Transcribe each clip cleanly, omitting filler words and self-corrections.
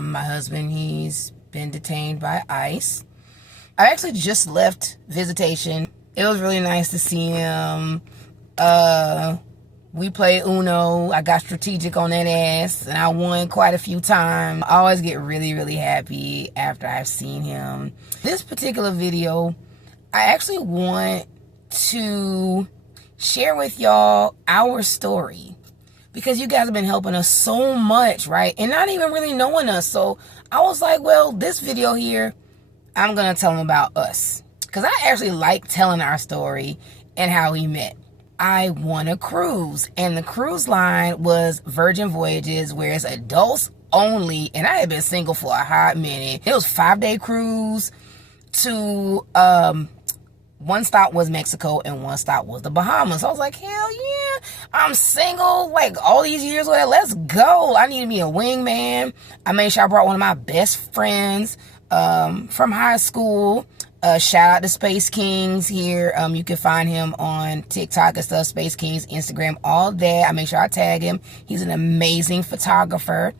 My husband, he's been detained by ICE. I actually just left visitation. It was really nice to see him. We played Uno. I got strategic on that ass, and I won quite a few times. I always get really, really happy after I've seen him. This particular video, I actually want to share with y'all our story, because you guys have been helping us so much, right? And not even really knowing us. So I was like, well, this video here, I'm going to tell them about us, because I actually like telling our story and how we met. I won a cruise, and the cruise line was Virgin Voyages, where it's adults only, and I had been single for a hot minute. It was 5-day cruise to, one stop was Mexico and one stop was the Bahamas. I was like, hell yeah, I'm single, like all these years, well, let's go. I need to be a wingman. I made sure I brought one of my best friends from high school. Shout out to Space Kings here. You can find him on TikTok and stuff, Space Kings, Instagram, all that. I make sure I tag him. He's an amazing photographer.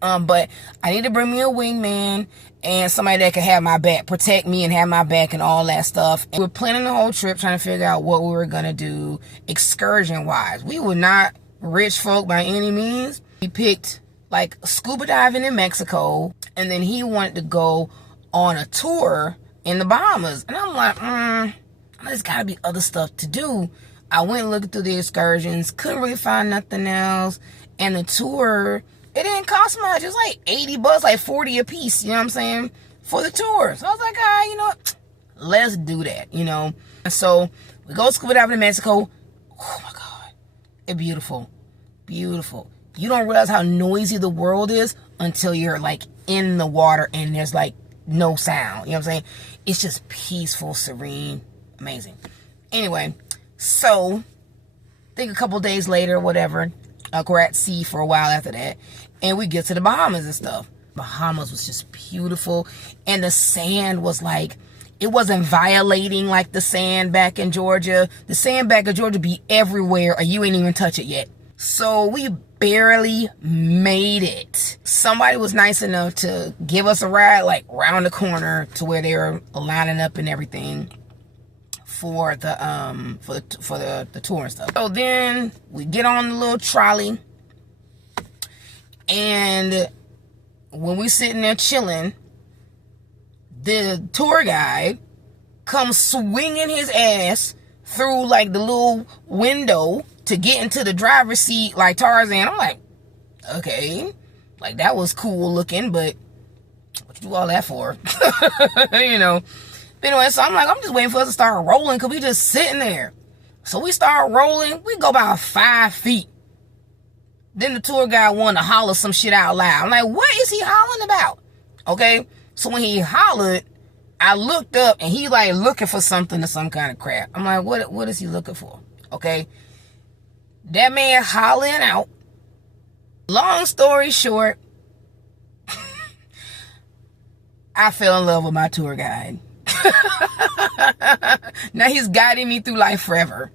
But I need to bring me a wingman and somebody that can have my back, protect me and have my back and all that stuff. And we're planning the whole trip, trying to figure out what we were going to do excursion-wise. We were not rich folk by any means. We picked like scuba diving in Mexico, and then he wanted to go on a tour in the Bahamas. And I'm like, there's got to be other stuff to do. I went looking through the excursions, couldn't really find nothing else. And the tour, it didn't cost much. It was like $80, like 40 a piece, you know what I'm saying, for the tour. So I was like, all right, you know what? Let's do that, you know. And so we go scuba diving in Mexico. Oh my God. It's beautiful. Beautiful. You don't realize how noisy the world is until you're like in the water and there's like no sound. You know what I'm saying? It's just peaceful, serene, amazing. Anyway, so I think a couple days later, whatever, we're at sea for a while after that, and we get to the Bahamas and stuff. Bahamas was just beautiful, and the sand was like, it wasn't violating like the sand back in Georgia. The sand back in Georgia be everywhere, or you ain't even touch it yet. So we barely made it. Somebody was nice enough to give us a ride like round the corner to where they were lining up and everything for the tour and stuff. So then we get on the little trolley, and when we sitting there chilling, the tour guide comes swinging his ass through like the little window to get into the driver's seat like Tarzan. I'm like, okay, like that was cool looking, but what you do all that for? You know. Anyway, so I'm like, I'm just waiting for us to start rolling, because we just sitting there. So we start rolling. We go about 5 feet. Then the tour guide wanted to holler some shit out loud. I'm like, what is he hollering about? Okay. So when he hollered, I looked up, and he like looking for something or some kind of crap. I'm like, what is he looking for? Okay. That man hollering out. Long story short, I fell in love with my tour guide. Now he's guiding me through life forever.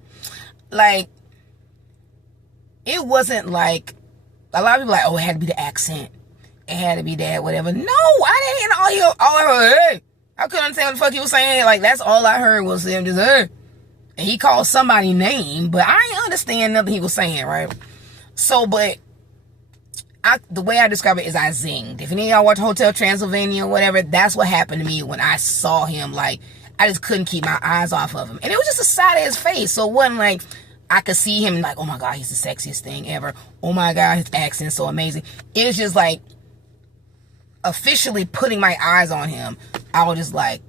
Like, it wasn't like, a lot of people like, oh, it had to be the accent, it had to be that, whatever. No, I didn't hey. I couldn't understand what the fuck he was saying. Like, that's all I heard was him just, hey. And he called somebody's name, but I didn't understand nothing he was saying, right? So, but the way I describe it is I zinged. If any of y'all watch Hotel Transylvania or whatever, that's what happened to me when I saw him. Like, I just couldn't keep my eyes off of him. And it was just the side of his face. So it wasn't like I could see him like, oh my God, he's the sexiest thing ever. Oh my God, his accent's so amazing. It was just like officially putting my eyes on him. I was just like,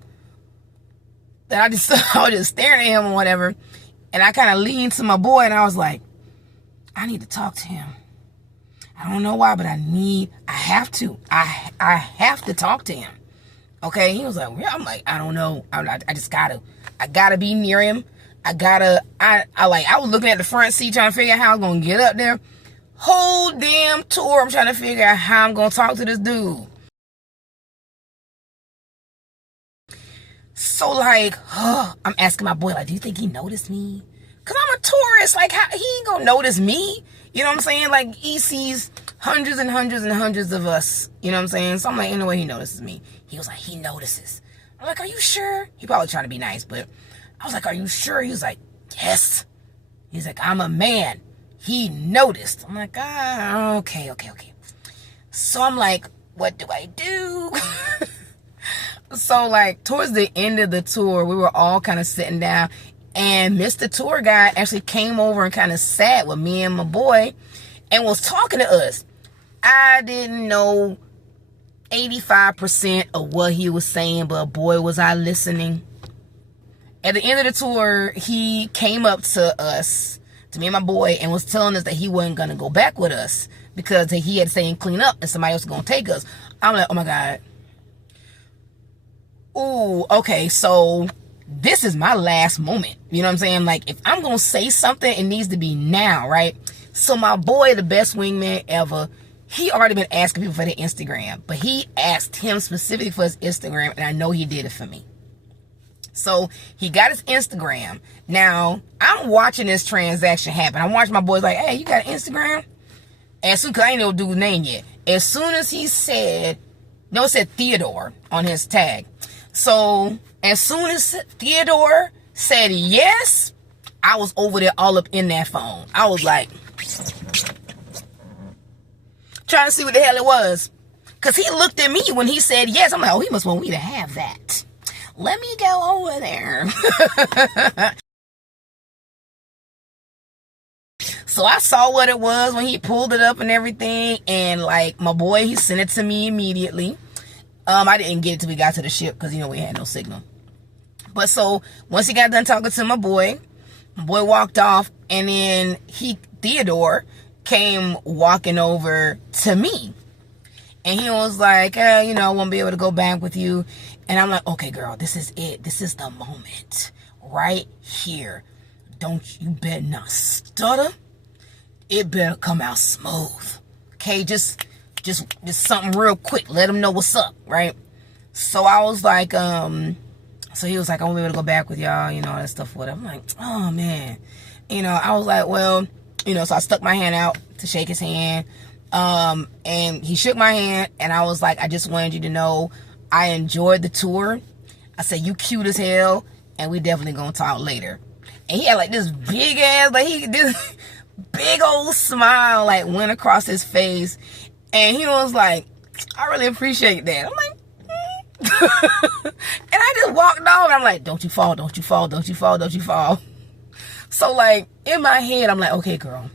I was just staring at him or whatever. And I kind of leaned to my boy and I was like, I need to talk to him. I don't know why, but I have to. I have to talk to him. Okay? He was like, yeah. I'm like, I don't know. I just gotta. I gotta be near him. I was looking at the front seat trying to figure out how I'm gonna get up there. Whole damn tour, I'm trying to figure out how I'm gonna talk to this dude. So like, I'm asking my boy, like, do you think he noticed me? Cause I'm a tourist. Like, how he ain't gonna notice me? You know what I'm saying? Like, he sees hundreds and hundreds and hundreds of us. You know what I'm saying? So I'm like, ain't no way he notices me. He was like, he notices. I'm like, are you sure? He probably trying to be nice, but I was like, are you sure? He was like, yes. He's like, I'm a man. He noticed. I'm like, okay. So I'm like, what do I do? So like towards the end of the tour, we were all kind of sitting down, and Mr. Tour Guide actually came over and kind of sat with me and my boy and was talking to us. I didn't know 85% of what he was saying, but boy, was I listening. At the end of the tour, he came up to us, to me and my boy, and was telling us that he wasn't going to go back with us because he had to stay and clean up and somebody else was going to take us. I'm like, oh my God. Ooh, okay, so this is my last moment. You know what I'm saying? Like, if I'm going to say something, it needs to be now, right? So my boy, the best wingman ever, he already been asking people for their Instagram, but he asked him specifically for his Instagram, and I know he did it for me. So he got his Instagram. Now, I'm watching this transaction happen. I'm watching my boys like, hey, you got an Instagram? As soon, because I ain't know the dude's name yet. As soon as he said, no, it said Theodore on his tag. So as soon as Theodore said yes, I was over there all up in that phone. I was like, trying to see what the hell it was. Because he looked at me when he said yes. I'm like, oh, he must want me to have that. Let me go over there. So I saw what it was when he pulled it up and everything. And like my boy, he sent it to me immediately. I didn't get it till we got to the ship because, you know, we had no signal. But so once he got done talking to my boy walked off, and then Theodore came walking over to me. And he was like, you know, I won't be able to go back with you. And I'm like, okay, girl, this is it. This is the moment right here. You better not stutter. It better come out smooth. Okay, just something real quick. Let him know what's up, right? So I was like, so he was like, I won't be able to go back with y'all, you know, all that stuff, whatever. I'm like, oh, man. You know, I was like, well, you know, so I stuck my hand out to shake his hand. And he shook my hand, and I was like, I just wanted you to know I enjoyed the tour. I said, you cute as hell, and we definitely gonna talk later. And he had like this big ass, like this big old smile like went across his face. And he was like, I really appreciate that. I'm like, and I just walked off, and I'm like, don't you fall, don't you fall, don't you fall, don't you fall. So like in my head, I'm like, okay, girl.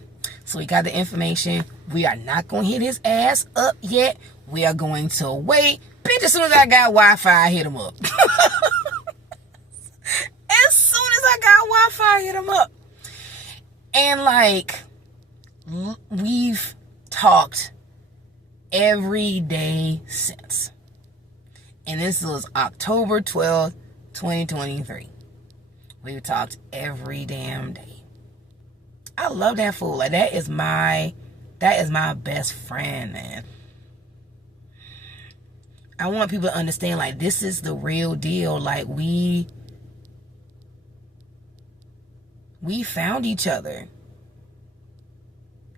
So we got the information. We are not going to hit his ass up yet. We are going to wait. Bitch, as soon as I got Wi-Fi, I hit him up. As soon as I got Wi-Fi, I hit him up. And like, we've talked every day since. And this was October 12th, 2023. We've talked every damn day. I love that fool. Like, that is my best friend, man. I want people to understand, like, this is the real deal. Like, we found each other.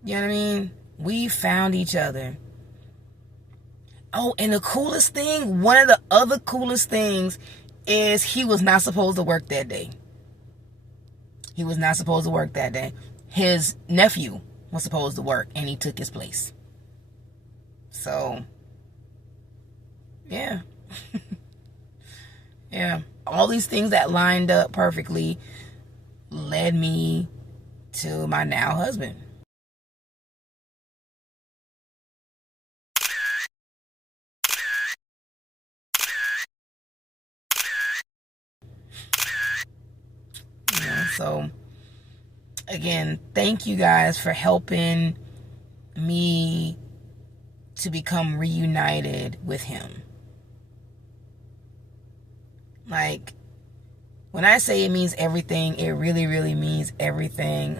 You know what I mean? We found each other. Oh, and the coolest thing, one of the other coolest things is he was not supposed to work that day. He was not supposed to work that day. His nephew was supposed to work, and he took his place. So, yeah. Yeah. All these things that lined up perfectly led me to my now husband. So, again, thank you guys for helping me to become reunited with him. Like, when I say it means everything, it really, really means everything.